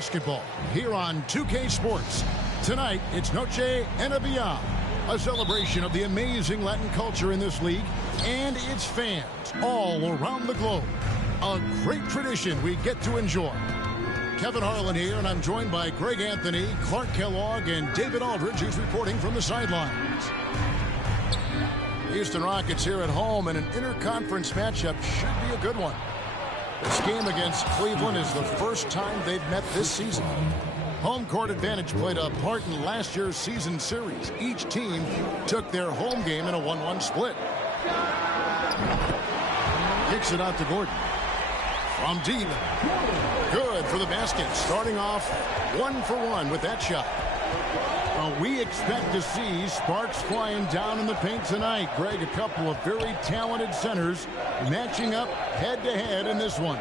basketball here on 2K Sports. Tonight, it's Noche Enabia, a celebration of the amazing Latin culture in this league and its fans all around the globe. A great tradition we get to enjoy. Kevin Harlan here, and I'm joined by Greg Anthony, Clark Kellogg, and David Aldridge, who's reporting from the sidelines. Houston Rockets here at home, and an interconference matchup should be a good one. This game against Cleveland is the first time they've met this season. Home court advantage played a part in last year's season series. Each team took their home game in a 1-1 split. Kicks it out to Gordon. From deep. Good for the basket. Starting off 1 for 1 with that shot. We expect to see sparks flying down in the paint tonight. Greg, a couple of very talented centers matching up head-to-head in this one.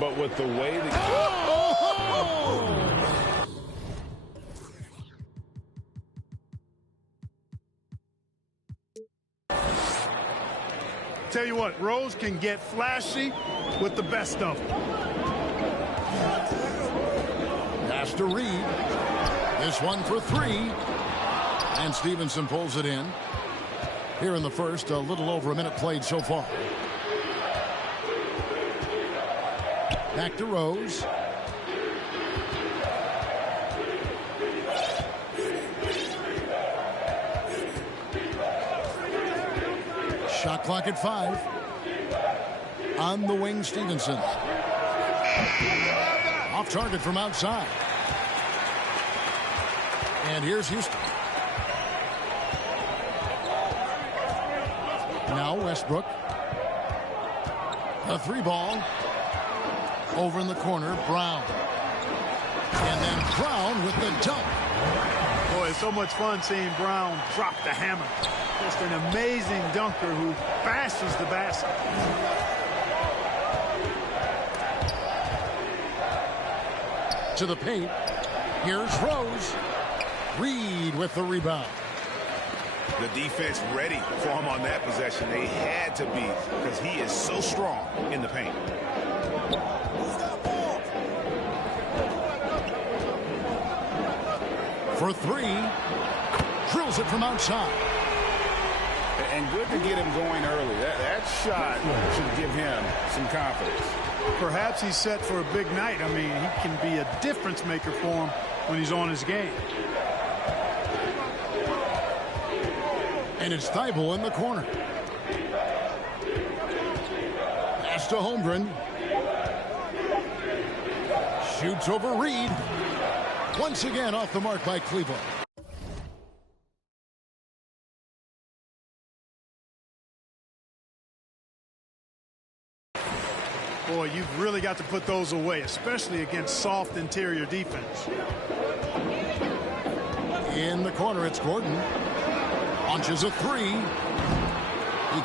But with the way that... Tell you what, Rose can get flashy with the best of them. Pass to Reed. This one for 3. And Stevenson pulls it in. Here in the first, a little over a minute played so far. Back to Rose. Shot clock at 5. On the wing, Stevenson. Off target from outside. And here's Houston. Now Westbrook. A 3-ball. Over in the corner, Brown. And then Brown with the dunk. Boy, it's so much fun seeing Brown drop the hammer. Just an amazing dunker who bashes the basket. To the paint. Here's Rose. Reed with the rebound. The defense ready for him on that possession. They had to be, because he is so strong in the paint. For 3. Drills it from outside. And good to get him going early. That shot should give him some confidence. Perhaps he's set for a big night. I mean, he can be a difference maker for him when he's on his game. And it's Thibault in the corner. Pass to Holmgren. Shoots over Reed. Once again off the mark by Cleveland. Boy, you've really got to put those away, especially against soft interior defense. In the corner, it's Gordon. Launches a 3. He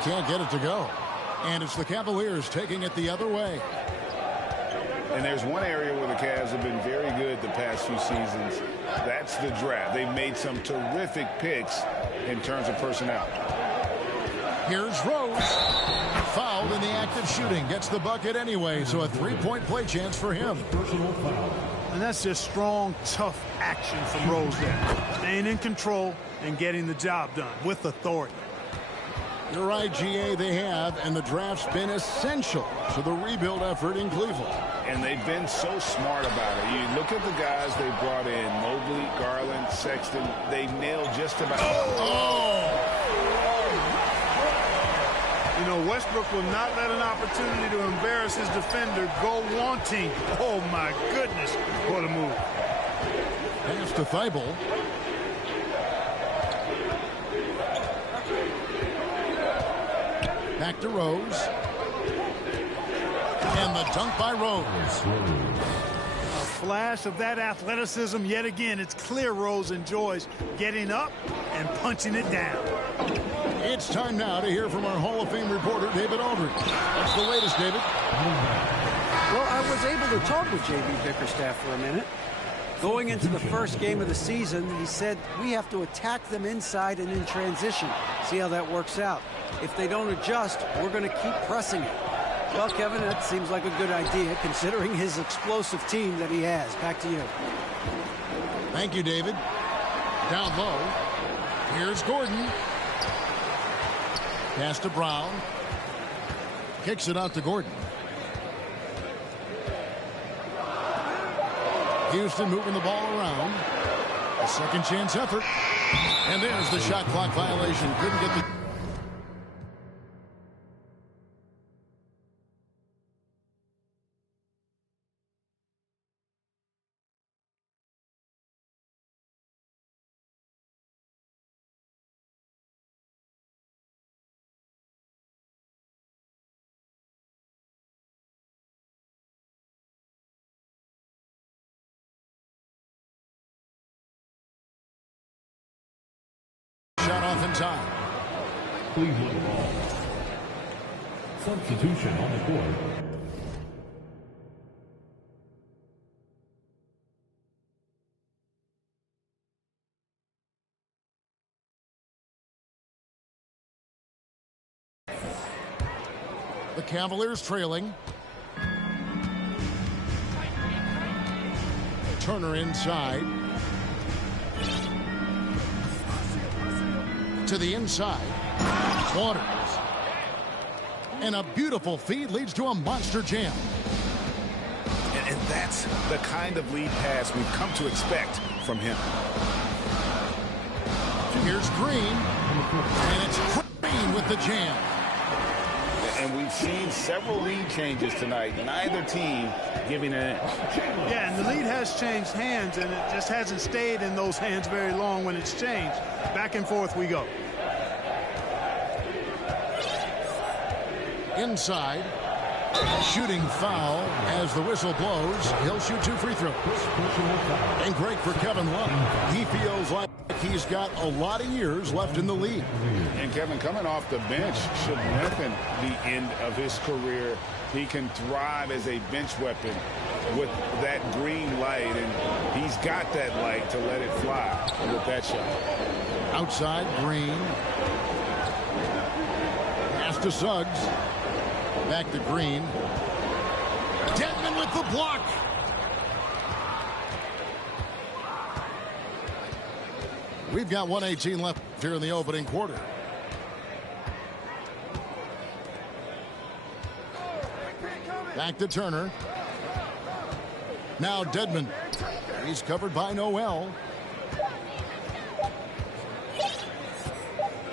can't get it to go. And it's the Cavaliers taking it the other way. And there's one area where the Cavs have been very good the past few seasons. That's the draft. They've made some terrific picks in terms of personnel. Here's Rose. Fouled in the act of shooting. Gets the bucket anyway, so a 3-point play chance for him. And that's just strong, tough action from Rose there. Staying in control and getting the job done with authority. You're right, GA, they have, and the draft's been essential to the rebuild effort in Cleveland. And they've been so smart about it. You look at the guys they brought in, Mobley, Garland, Sexton, they nailed just about... You know, Westbrook will not let an opportunity to embarrass his defender go wanting. Oh, my goodness, what a move. Pass to Thibault. Back to Rose. And the dunk by Rose. A flash of that athleticism yet again. It's clear Rose enjoys getting up and punching it down. It's time now to hear from our Hall of Fame reporter, David Aldridge. What's the latest, David? Well, I was able to talk with J.B. Bickerstaff for a minute. Going into the first game of the season, he said we have to attack them inside and in transition. See how that works out. If they don't adjust, we're going to keep pressing it. Well, Kevin, that seems like a good idea considering his explosive team that he has. Back to you. Thank you, David. Down low. Here's Gordon. Pass to Brown. Kicks it out to Gordon. Houston moving the ball around. A second chance effort. And there's the shot clock violation. Couldn't get the... Shot off in time. Cleveland ball. Substitution on the court. The Cavaliers trailing. Turner inside. To the inside. Waters. And a beautiful feed leads to a monster jam. And that's the kind of lead pass we've come to expect from him. Here's Green. And it's Green with the jam. And we've seen several lead changes tonight. Neither team giving an inch. Yeah, and the lead has changed hands, and it just hasn't stayed in those hands very long when it's changed. Back and forth we go. Inside. Shooting foul as the whistle blows. He'll shoot 2 free throws. And great for Kevin Love. He feels like he's got a lot of years left in the league. And Kevin, coming off the bench should lengthen the end of his career. He can thrive as a bench weapon with that green light, and he's got that light to let it fly with that shot. Outside, Green. Pass to Suggs. Back to Green. Dedmon with the block. We've got 1:18 left here in the opening quarter. Back to Turner. Now Dedmon. He's covered by Noel.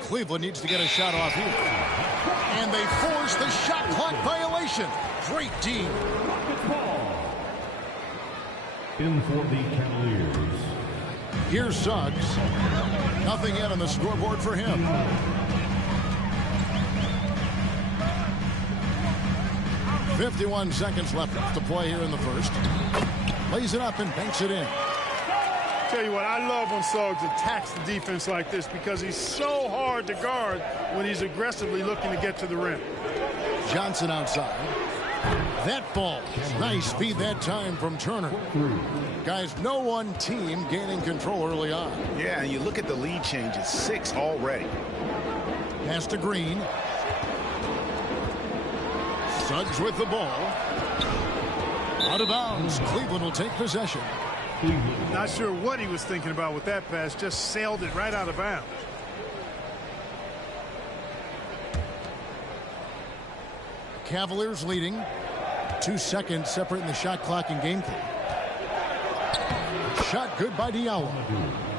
Cleveland needs to get a shot off here. And they force the shot clock violation. Great D. In for the Cavaliers. Here's Suggs. Nothing yet on the scoreboard for him. .51 seconds left to play here in the first. Lays it up and banks it in. Tell you what, I love when Suggs attacks the defense like this because he's so hard to guard when he's aggressively looking to get to the rim. Johnson outside. That falls. Nice feed that time from Turner. Guys, no one team gaining control early on. Yeah, and you look at the lead changes, 6 already. Pass to Green. Suggs with the ball. Out of bounds. Cleveland will take possession. Not sure what he was thinking about with that pass. Just sailed it right out of bounds. Cavaliers leading. 2 seconds separating the shot clock and game clock. Shot good by Diallo.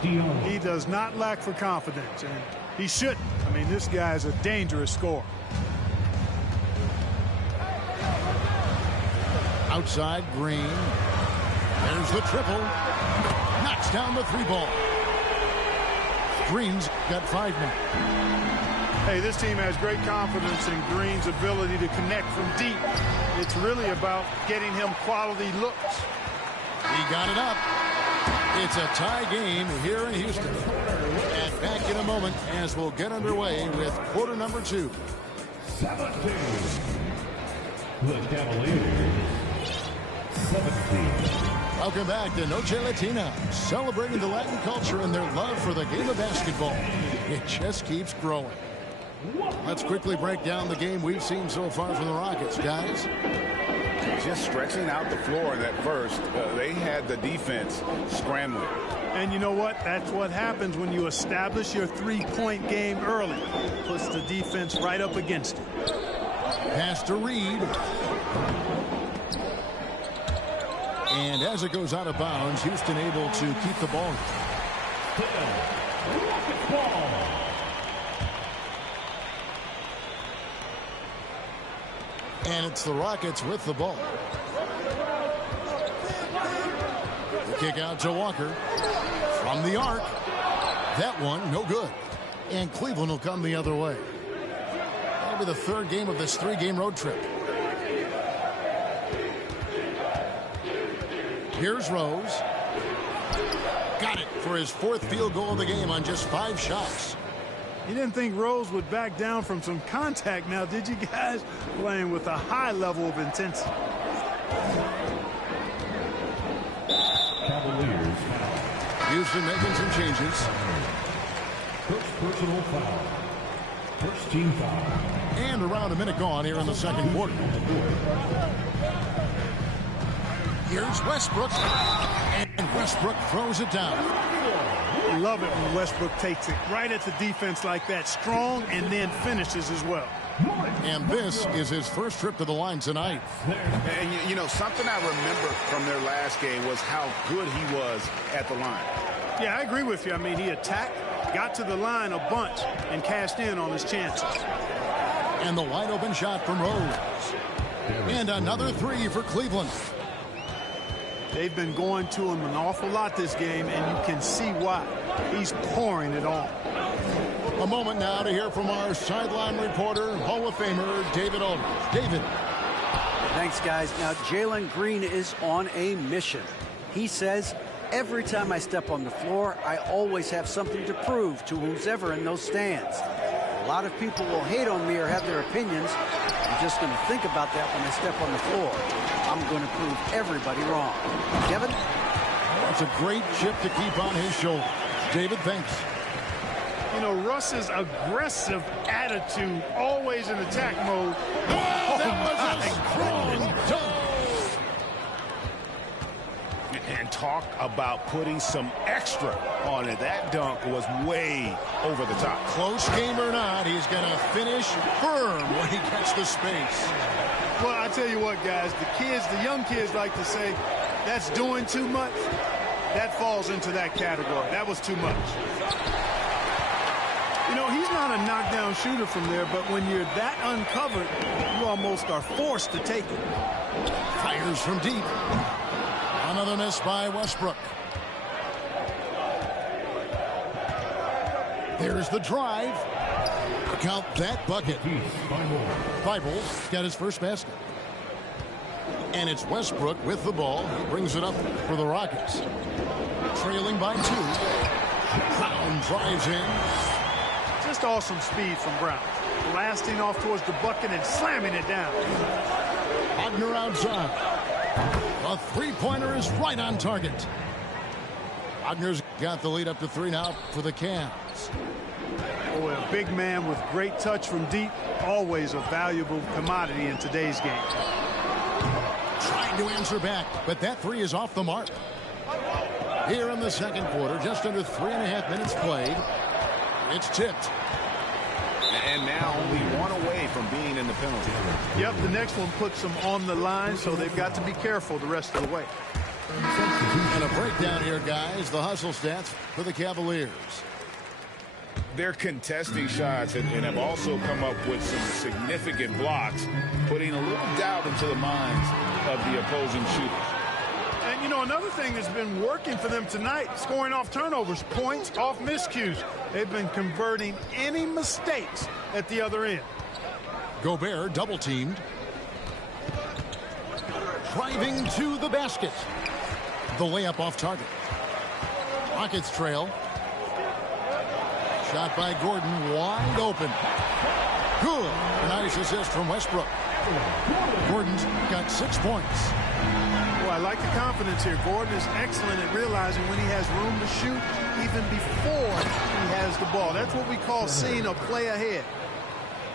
He does not lack for confidence, and he shouldn't. I mean, this guy is a dangerous scorer. Outside, Green. There's the triple. Knocks down the 3-ball. Green's got 5 now. Hey, this team has great confidence in Green's ability to connect from deep. It's really about getting him quality looks. He got it up. It's a tie game here in Houston. And back in a moment as we'll get underway with quarter number 2. 17. The Cavaliers. 17. Welcome back to Noche Latina, celebrating the Latin culture and their love for the game of basketball. It just keeps growing. Let's quickly break down the game we've seen so far from the Rockets, guys. Just stretching out the floor in that first. They had the defense scrambling. And you know what? That's what happens when you establish your three-point game early. Puts the defense right up against it. Pass to Reed. And as it goes out of bounds, Houston able to keep the ball. And it's the Rockets with the ball. The kick out to Walker. From the arc. That one, no good. And Cleveland will come the other way. That'll be the third game of this three-game road trip. Here's Rose. Got it for his fourth field goal of the game on just 5 shots. You didn't think Rose would back down from some contact now, did you guys? Playing with a high level of intensity. Cavaliers. Houston making some changes. First personal foul. First team foul. And around a minute gone here in the second quarter. Here's Westbrook. And Westbrook throws it down. Love it when Westbrook takes it right at the defense like that. Strong and then finishes as well. And this is his first trip to the line tonight. And, you know, something I remember from their last game was how good he was at the line. Yeah, I agree with you. I mean, he attacked, got to the line a bunch, and cashed in on his chances. And the wide open shot from Rose. And another three for Cleveland. They've been going to him an awful lot this game, and you can see why. He's pouring it on. A moment now to hear from our sideline reporter, Hall of Famer David Aldridge. David. Thanks, guys. Now, Jalen Green is on a mission. He says, every time I step on the floor, I always have something to prove to who's ever in those stands. A lot of people will hate on me or have their opinions. I'm just going to think about that when I step on the floor. I'm going to prove everybody wrong. Kevin? That's a great chip to keep on his shoulder. David, thanks. You know, Russ's aggressive attitude, always in attack mode. That was a strong dunk. And talk about putting some extra on it. That dunk was way over the top. Close game or not, he's going to finish firm when he gets the space. Well, I tell you what, guys, the young kids like to say, that's doing too much. That falls into that category. That was too much. You know, he's not a knockdown shooter from there, but when you're that uncovered, you almost are forced to take it. Fires from deep. Another miss by Westbrook. There's the drive. Count that bucket. Thibault got his first basket. And it's Westbrook with the ball. He brings it up for the Rockets. Trailing by 2. Brown drives in. Just awesome speed from Brown. Blasting off towards the bucket and slamming it down. Wagner outside. A three-pointer is right on target. Wagner's got the lead up to 3 now for the Cavs. Boy, a big man with great touch from deep. Always a valuable commodity in today's game. Trying to answer back, but that 3 is off the mark. Here in the second quarter, just under 3.5 minutes played. It's tipped. And now only 1 away from being in the penalty. Yep, the next one puts them on the line, so they've got to be careful the rest of the way. And a breakdown here, guys. The hustle stats for the Cavaliers. They're contesting shots and have also come up with some significant blocks, putting a little doubt into the minds of the opposing shooters. And, you know, another thing that's been working for them tonight, scoring off turnovers, points off miscues. They've been converting any mistakes at the other end. Gobert double-teamed. Driving to the basket. The layup off target. Rockets trail. Shot by Gordon, wide open. Good. A nice assist from Westbrook. Gordon's got 6 points. Well, I like the confidence here. Gordon is excellent at realizing when he has room to shoot even before he has the ball. That's what we call seeing a play ahead.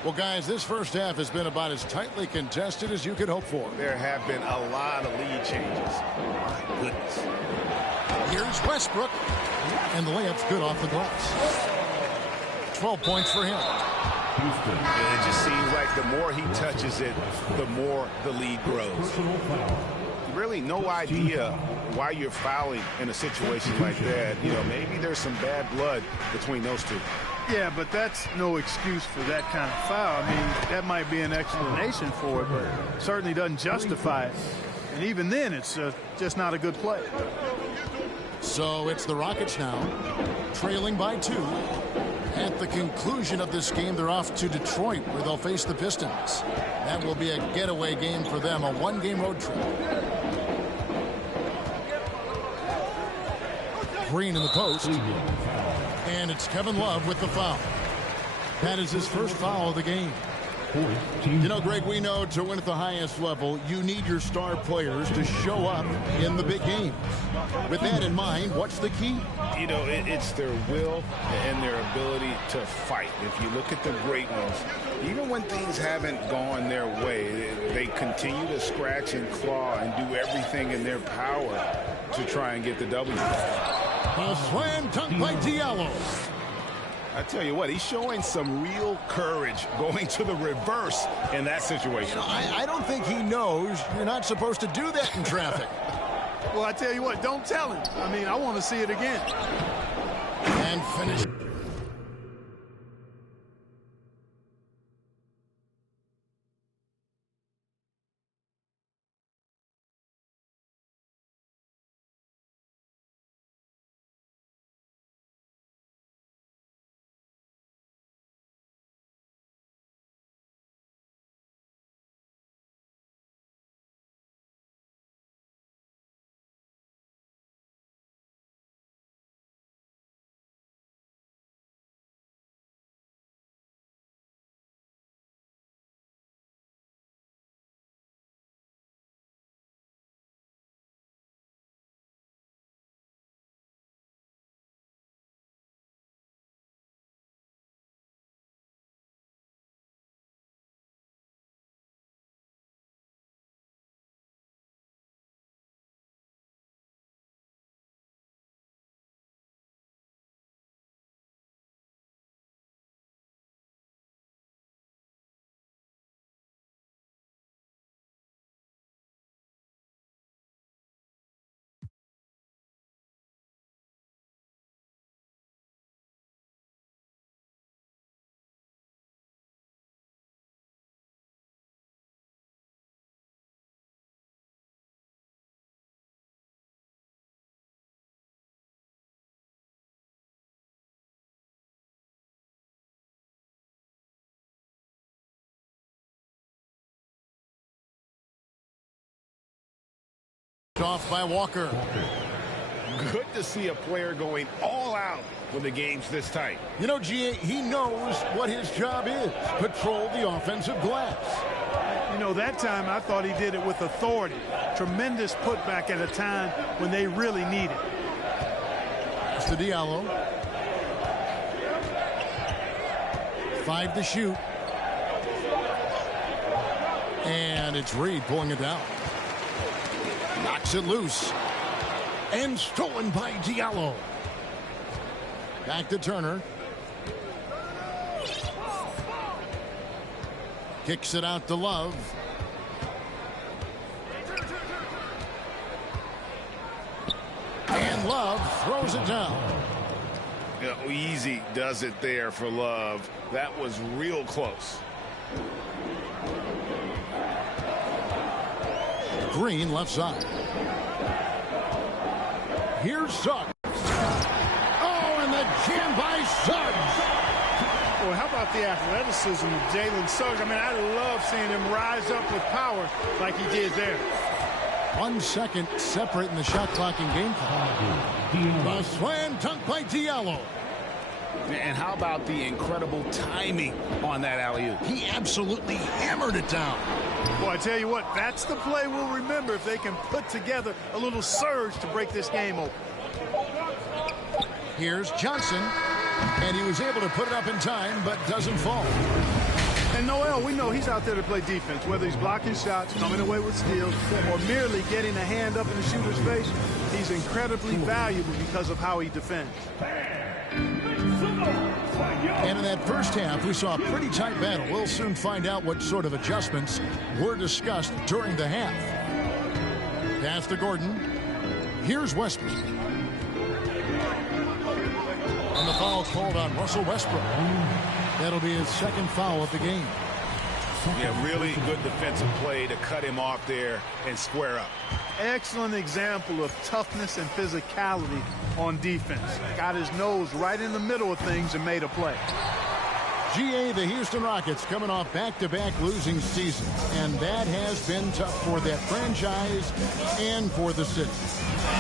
Well, guys, this first half has been about as tightly contested as you could hope for. There have been a lot of lead changes. My goodness. Here's Westbrook. And the layup's good off the glass. 12 points for him. It just seems like the more he touches it, the more the lead grows. Really no idea why you're fouling in a situation like that. You know, maybe there's some bad blood between those two. Yeah, but that's no excuse for that kind of foul. I mean, that might be an explanation for it, but certainly doesn't justify it. And even then, it's just not a good play. So it's the Rockets now, trailing by 2. At the conclusion of this game, they're off to Detroit, where they'll face the Pistons. That will be a getaway game for them, a one-game road trip. Green in the post. And it's Kevin Love with the foul. That is his first foul of the game. You know, Greg, we know to win at the highest level, you need your star players to show up in the big games. With that in mind, what's the key? You know, it's their will and their ability to fight. If you look at the great ones, even when things haven't gone their way, they continue to scratch and claw and do everything in their power to try and get the W. A slam dunk by Diallo. I tell you what, he's showing some real courage going to the reverse in that situation. You know, I don't think he knows you're not supposed to do that in traffic. Well, I tell you what, don't tell him. I mean, I want to see it again. And finish. Off by Walker. Good to see a player going all out when the game's this tight. You know, G.A., he knows what his job is. Patrol the offensive glass. You know, that time I thought he did it with authority. Tremendous putback at a time when they really need it. It's to Diallo. 5 to shoot. And it's Reed pulling it down. Knocks it loose. And stolen by Diallo. Back to Turner. Kicks it out to Love. And Love throws it down. You know, easy does it there for Love. That was real close. Green left side. Here's Suggs. Oh, and the jam by Suggs. Well, how about the athleticism of Jalen Suggs? I mean, I love seeing him rise up with power like he did there. 1 second separating the shot clock and game clock. A slam dunk by Diallo. And how about the incredible timing on that alley-oop? He absolutely hammered it down. Well, I tell you what, that's the play we'll remember if they can put together a little surge to break this game open. Here's Johnson, and he was able to put it up in time, but doesn't fall. And Noel, we know he's out there to play defense, whether he's blocking shots, coming away with steals, or merely getting a hand up in the shooter's face. He's incredibly valuable because of how he defends. And in that first half, we saw a pretty tight battle. We'll soon find out what sort of adjustments were discussed during the half. Pass to Gordon. Here's Westbrook. And the foul called on Russell Westbrook. That'll be his second foul of the game. Yeah, really good defensive play to cut him off there and square up. Excellent example of toughness and physicality on defense. Got his nose right in the middle of things and made a play. GA, the Houston Rockets coming off back-to-back losing seasons, and that has been tough for that franchise and for the city.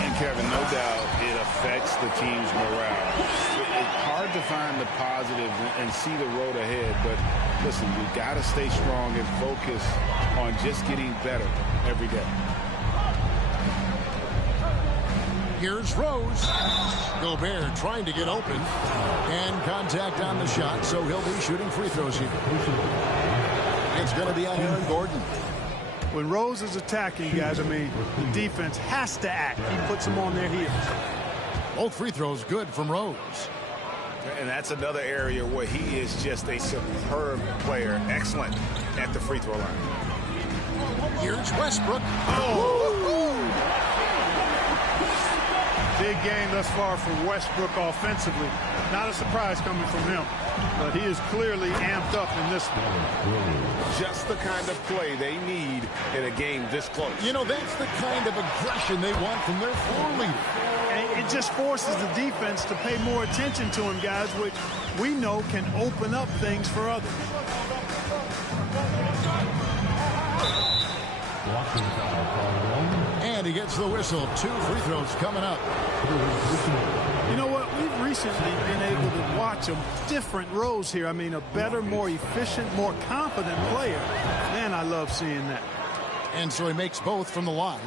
And Kevin, no doubt it affects the team's morale. It's hard to find the positives and see the road ahead, but listen, we've got to stay strong and focus on just getting better every day. Here's Rose. Gobert trying to get open. And contact on the shot, so he'll be shooting free throws here. It's going to be on Aaron Gordon. When Rose is attacking, guys, the defense has to act. He puts them on their heels. Both free throws good from Rose. And that's another area where he is just a superb player. Excellent at the free throw line. Here's Westbrook. Big game thus far for Westbrook offensively. Not a surprise coming from him, but he is clearly amped up in this one. Just the kind of play they need in a game this close. You know, that's the kind of aggression they want from their floor leader. And it just forces the defense to pay more attention to him, guys, which we know can open up things for others. And he gets the whistle. 2 free throws coming up. You know what? We've recently been able to watch a different Rose here. A better, more efficient, more confident player. Man, I love seeing that. And so he makes both from the line.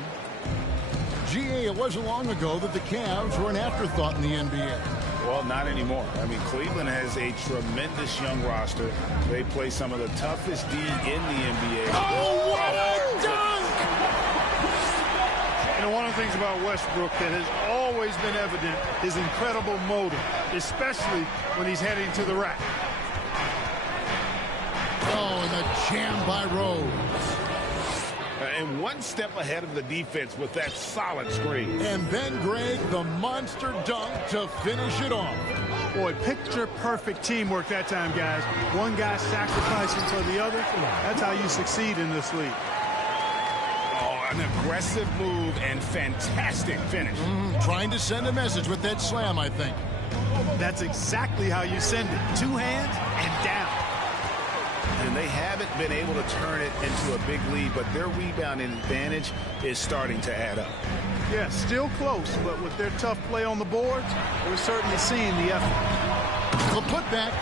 GA, it wasn't long ago that the Cavs were an afterthought in the NBA. Well, not anymore. Cleveland has a tremendous young roster. They play some of the toughest D in the NBA. Oh, what a dunk! One of the things about Westbrook that has always been evident is incredible motor, especially when he's heading to the rack. Oh, and the jam by Rose. And one step ahead of the defense with that solid screen. And then, Greg, the monster dunk to finish it off. Boy, picture-perfect teamwork that time, guys. One guy sacrificing for the other. That's how you succeed in this league. An aggressive move and fantastic finish. Trying to send a message with that slam, I think. That's exactly how you send it. 2 hands and down. And they haven't been able to turn it into a big lead, but their rebounding advantage is starting to add up. Yeah, still close, but with their tough play on the boards, we're certainly seeing the effort. The putback.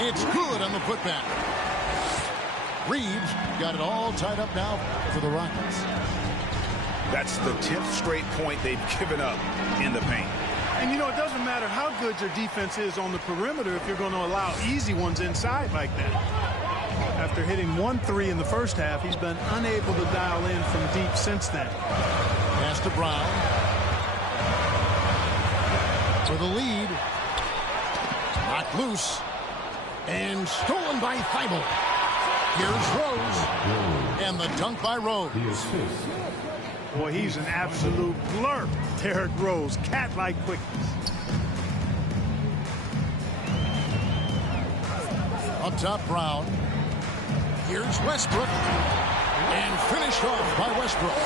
It's good on the putback. Reeves got it all tied up now for the Rockets. That's the 10th straight point they've given up in the paint. And, it doesn't matter how good your defense is on the perimeter if you're going to allow easy ones inside like that. After hitting 1 3 in the first half, he's been unable to dial in from deep since then. Pass to Brown. For the lead. Knocked loose. And stolen by Thibault. Here's Rose. And the dunk by Rose. Boy, he's an absolute blur. Derrick Rose, cat-like quickness. Up top, Brown. Here's Westbrook. And finished off by Westbrook.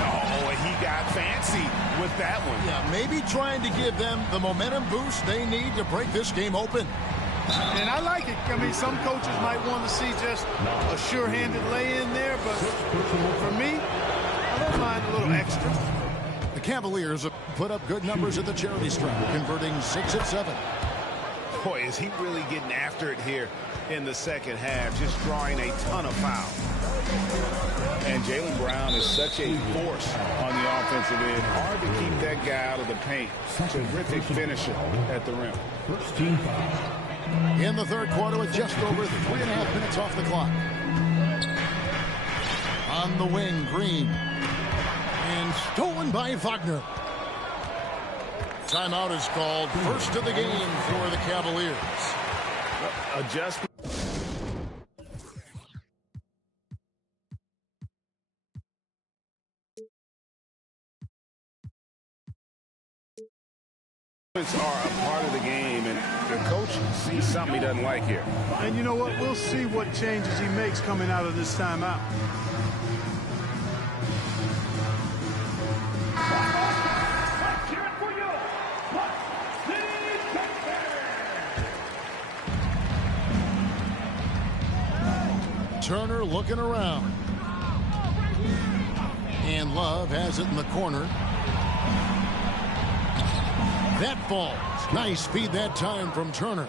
Oh, he got fancy with that one. Yeah, maybe trying to give them the momentum boost they need to break this game open. And I like it. Some coaches might want to see just a sure-handed lay-in there, but for me, I don't mind a little extra. The Cavaliers have put up good numbers at the charity stripe, converting 6 of 7. Boy, is he really getting after it here in the second half, just drawing a ton of fouls. And Jaylen Brown is such a force on the offensive end. Hard to keep that guy out of the paint. Terrific finisher at the rim. First team foul. in the third quarter with just over 3.5 minutes off the clock. On the wing, Green. And stolen by Wagner. Timeout is called. First of the game for the Cavaliers. Adjustment. Are a part of the game, and the coach sees something he doesn't like here. And you know what? We'll see what changes he makes coming out of this timeout. Turner looking around. And Love has it in the corner. That falls. Nice speed that time from Turner.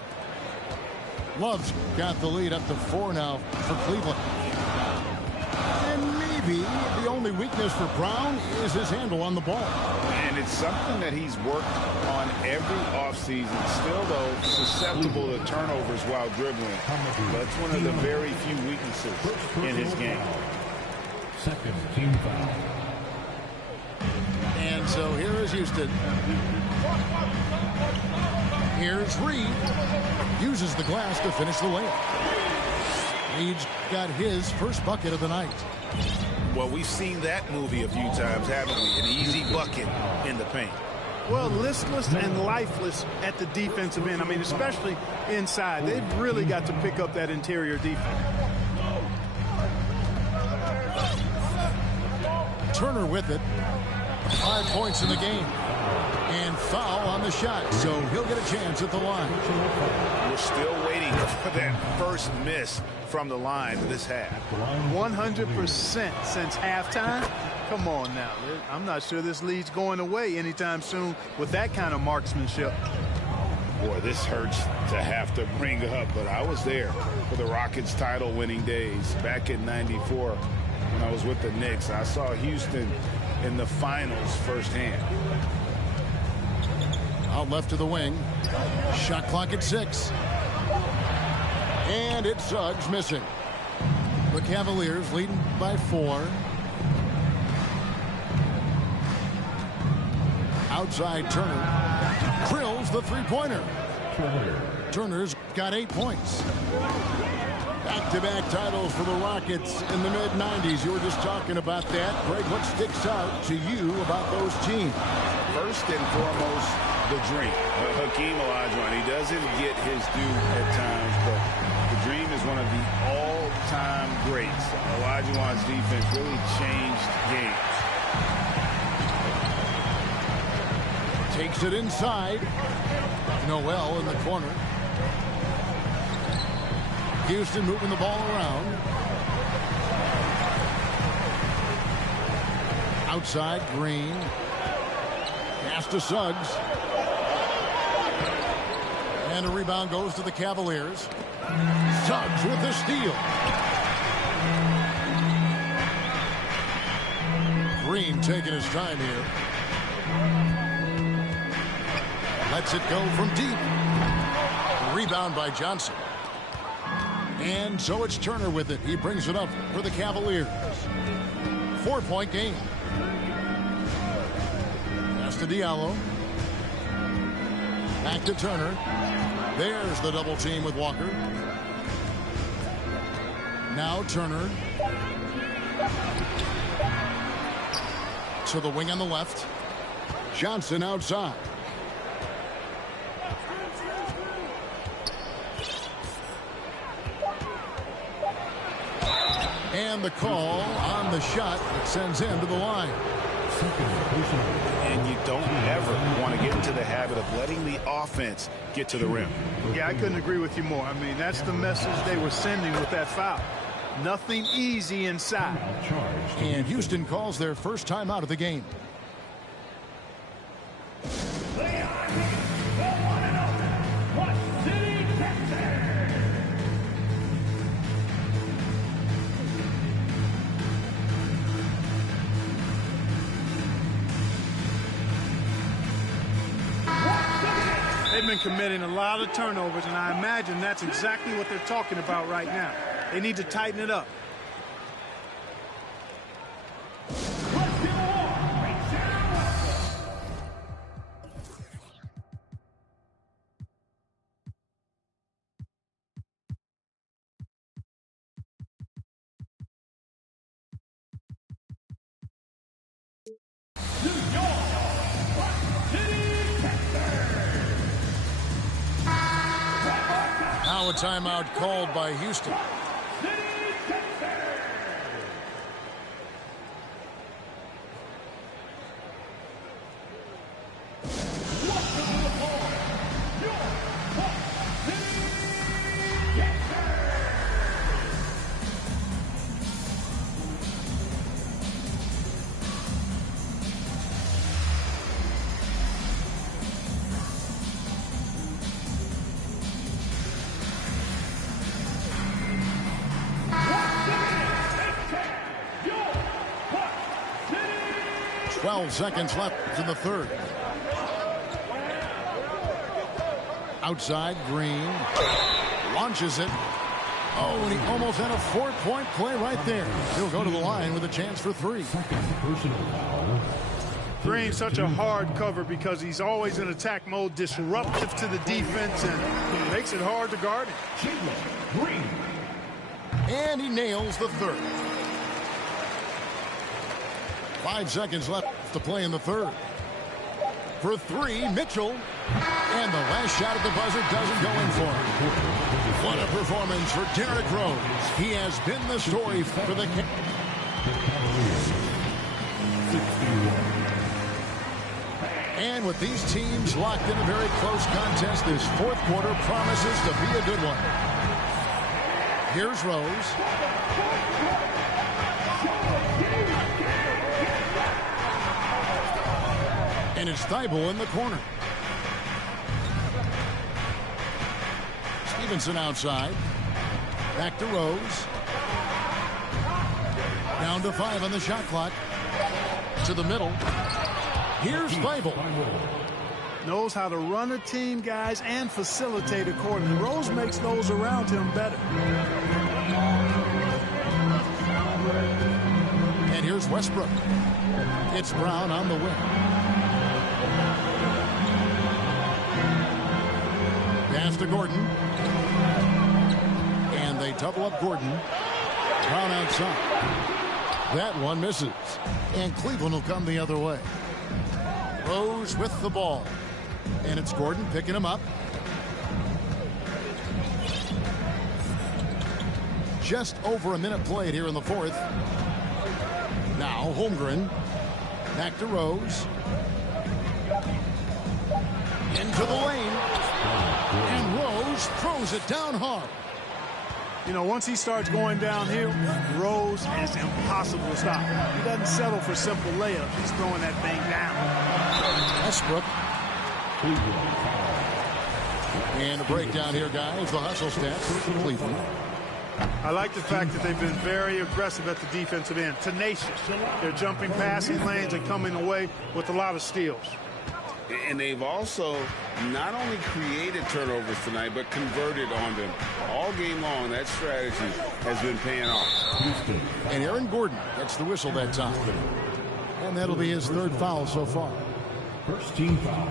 Love's got the lead up to 4 now for Cleveland. And maybe the only weakness for Brown is his handle on the ball. And it's something that he's worked on every offseason. Still, though, susceptible to turnovers while dribbling. That's one of the very few weaknesses in his game. Second team foul. And so here is Houston. Here's Reed. Uses the glass to finish the layup. Reed's got his first bucket of the night. Well, we've seen that movie a few times, haven't we? An easy bucket in the paint. Well, listless and lifeless at the defensive end. I mean, especially inside. They've really got to pick up that interior defense. Turner with it. 5 points in the game. And foul on the shot, so he'll get a chance at the line. We're still waiting for that first miss from the line this half. 100% since halftime. Come on now. I'm not sure this lead's going away anytime soon with that kind of marksmanship. Boy, this hurts to have to bring up, but I was there for the Rockets title-winning days back in '94 when I was with the Knicks. I saw Houston in the finals firsthand. Out left to the wing. Shot clock at 6. And it's Suggs missing. The Cavaliers leading by 4. Outside Turner. Drills the three-pointer. Turner's got 8 points. Back-to-back titles for the Rockets in the mid-90s. You were just talking about that. Greg, what sticks out to you about those teams? First and foremost, the dream. Hakeem Olajuwon, he doesn't get his due at times, but the dream is one of the all-time greats. Olajuwon's defense really changed games. Takes it inside. Noel in the corner. Houston moving the ball around. Outside, Green. Pass to Suggs. And a rebound goes to the Cavaliers. Suggs with the steal. Green taking his time here. Lets it go from deep. Rebound by Johnson. And so it's Turner with it. He brings it up for the Cavaliers. 4-point game. Pass to Diallo. Back to Turner. There's the double team with Walker. Now Turner. To the wing on the left. Johnson outside. And the call on the shot that sends him to the line. And you don't ever want to get into the habit of letting the offense get to the rim. Yeah, I couldn't agree with you more. I mean, that's the message they were sending with that foul. Nothing easy inside. And Houston calls their first time out of the game. They've been committing a lot of turnovers, and I imagine that's exactly what they're talking about right now. They need to tighten it up. Now a timeout called by Houston. Seconds left in the third. Outside, Green launches it. Oh, and he almost had a 4-point play right there. He'll go to the line with a chance for 3. Green, such a hard cover because he's always in attack mode, disruptive to the defense, and makes it hard to guard him. And he nails the third. 5 seconds left to play in the third. For 3, Mitchell. And the last shot at the buzzer doesn't go in for him. What a performance for Derrick Rose. He has been the story for the Cavaliers. And with these teams locked in a very close contest, this fourth quarter promises to be a good one. Here's Rose. And it's Thibault in the corner. Stevenson outside. Back to Rose. Down to 5 on the shot clock. To the middle. Here's Thibault. Knows how to run a team, guys, and facilitate accordingly. Rose makes those around him better. And here's Westbrook. It's Brown on the wing. Pass to Gordon. And they double up Gordon. Brown outside. That one misses. And Cleveland will come the other way. Rose with the ball. And it's Gordon picking him up. Just over a minute played here in the fourth. Now Holmgren. Back to Rose. Into the lane. And Rose throws it down hard. You know, once he starts going downhill, Rose is impossible to stop. He doesn't settle for simple layups. He's throwing that thing down. Westbrook. And a breakdown here, guys. The hustle stats for Cleveland. I like the fact that they've been very aggressive at the defensive end. Tenacious. They're jumping passing lanes and coming away with a lot of steals. And they've also not only created turnovers tonight, but converted on them. All game long, that strategy has been paying off. And Aaron Gordon gets the whistle that time. And that'll be his third foul so far. First team foul.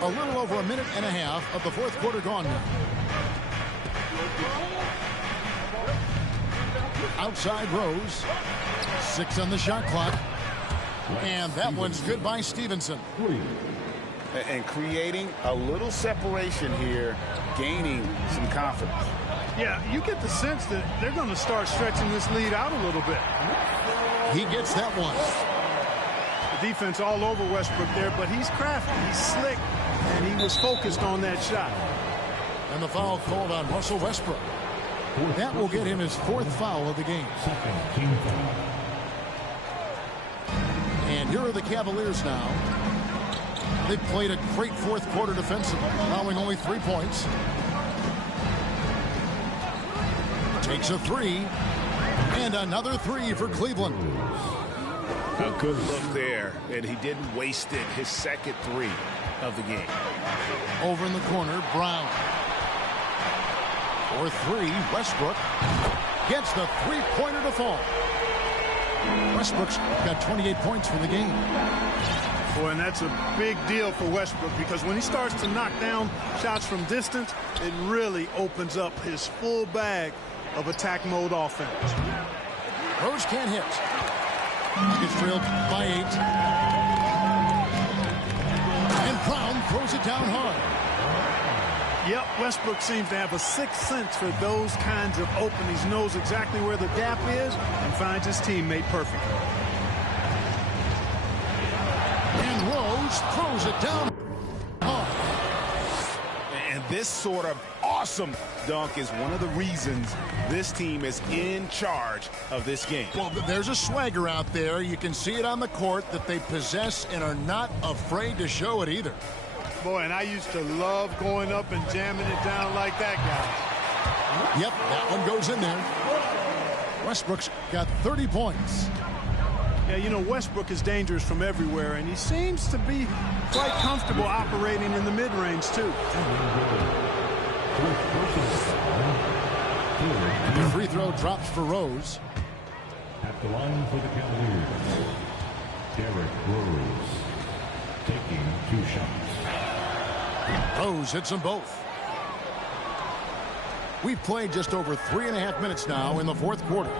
A little over a minute and a half of the fourth quarter gone now. Outside Rose. 6 on the shot clock. And that one's good by Stevenson. And creating a little separation here, gaining some confidence. Yeah, you get the sense that they're going to start stretching this lead out a little bit. He gets that one. The defense all over Westbrook there, but he's crafty, he's slick, and he was focused on that shot. And the foul called on Russell Westbrook. That will get him his fourth foul of the game. Second team foul. And here are the Cavaliers now. They've played a great fourth quarter defensively, allowing only 3 points. Takes a 3. And another 3 for Cleveland. A good look there, and he didn't waste it. His second 3. of the game. Over in the corner, Brown. For three, Westbrook gets the three-pointer to fall. Westbrook's got 28 points for the game. Boy, and that's a big deal for Westbrook because when he starts to knock down shots from distance, it really opens up his full bag of attack mode offense. Rose can't hit. He gets trailed by 8. And Brown throws it down hard. Yep, Westbrook seems to have a sixth sense for those kinds of openings. He knows exactly where the gap is and finds his teammate perfectly. And Rose throws it down hard. And this sort of awesome dunk is one of the reasons this team is in charge of this game. Well, there's a swagger out there. You can see it on the court that they possess and are not afraid to show it either. Boy, and I used to love going up and jamming it down like that, guy. Yep, that one goes in there. Westbrook's got 30 points. Yeah, you know, Westbrook is dangerous from everywhere, and he seems to be quite comfortable operating in the mid-range, too. The free throw drops for Rose. At the line for the Cavaliers, Derrick Rose taking 2 shots. Rose hits them both. We've played just over 3.5 minutes now in the fourth quarter.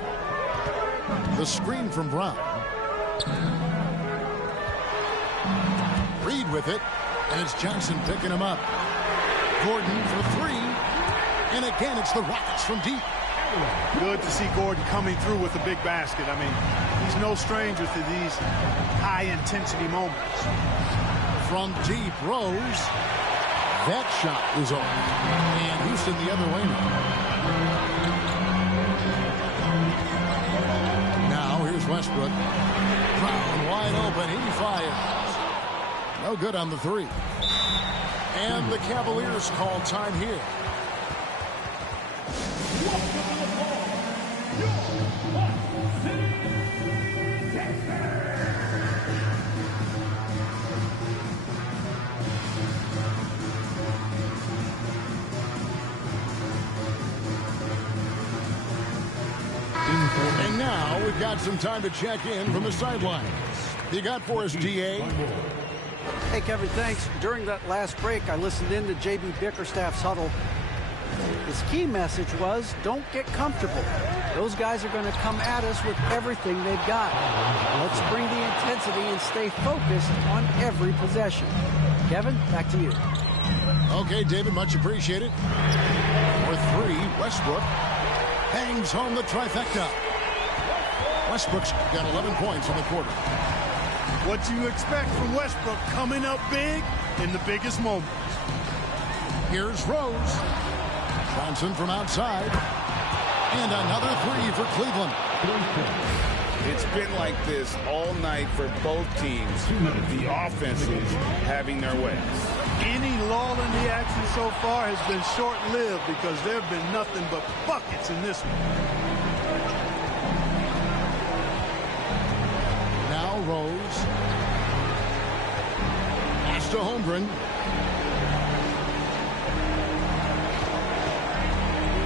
The screen from Brown. Reed with it, and it's Johnson picking him up. Gordon for 3, and again it's the Rockets from deep. Good to see Gordon coming through with a big basket. I mean, he's no stranger to these high-intensity moments. From deep, Rose. That shot is off. And Houston the other way now. Now here's Westbrook. Brown wide open. He fires. No good on the 3. And the Cavaliers call time here. And now we've got some time to check in from the sidelines. You got for us, DA? Hey, Kevin, thanks. During that last break, I listened in to J.B. Bickerstaff's huddle. His key message was, don't get comfortable. Those guys are going to come at us with everything they've got. Let's bring the intensity and stay focused on every possession. Kevin, back to you. Okay, David, much appreciated. For 3, Westbrook hangs home the trifecta. Westbrook's got 11 points in the quarter. What you expect from Westbrook coming up big in the biggest moments. Here's Rose. Johnson from outside. And another 3 for Cleveland. It's been like this all night for both teams. The offenses having their way. Any lull in the action so far has been short-lived because there have been nothing but buckets in this one. Now Rose. Pass to Holmgren.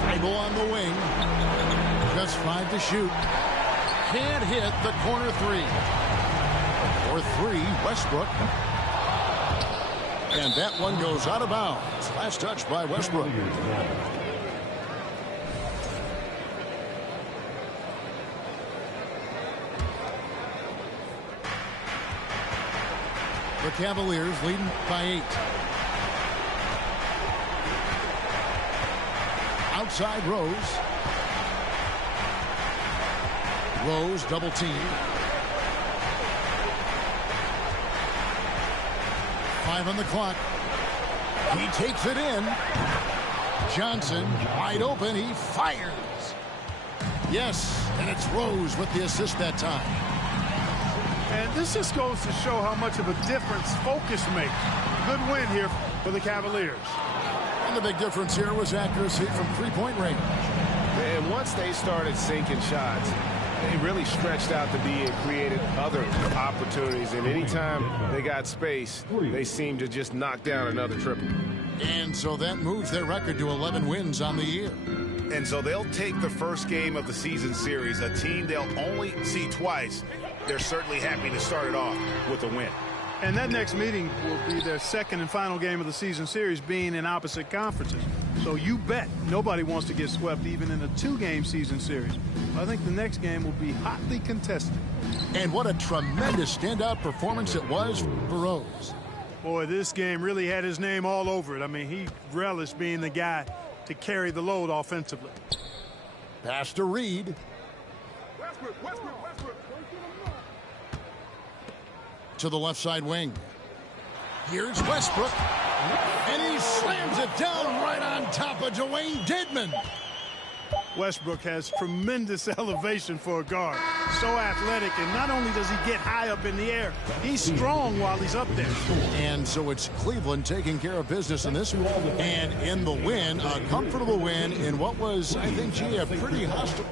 Bible on the wing. Just 5 to shoot. Can't hit the corner 3. For 3, Westbrook. And that one goes out of bounds. Last touch by Westbrook. The Cavaliers leading by 8. Outside Rose. Rose double team. 5 on the clock. He takes it in. Johnson wide open. He fires. Yes, and it's Rose with the assist that time. And this just goes to show how much of a difference focus makes. Good win here for the Cavaliers. And the big difference here was accuracy from 3-point range. And once they started sinking shots, They really stretched out the D and created other opportunities. And anytime they got space, they seemed to just knock down another triple. And so that moves their record to 11 wins on the year. And so they'll take the first game of the season series, a team they'll only see twice. They're certainly happy to start it off with a win. And that next meeting will be their second and final game of the season series, being in opposite conferences. So you bet nobody wants to get swept even in a 2-game season series. I think the next game will be hotly contested. And what a tremendous standout performance it was for Rose. Boy, this game really had his name all over it. I mean, he relished being the guy to carry the load offensively. Pass to Reed. Westbrook. To the left side wing. Here's Westbrook. And he slams it down right on top of Dwayne Dedmon. Westbrook has tremendous elevation for a guard. So athletic, and not only does he get high up in the air, he's strong while he's up there. And so it's Cleveland taking care of business in this one. And in the win, a comfortable win in what was, I think, a pretty hostile.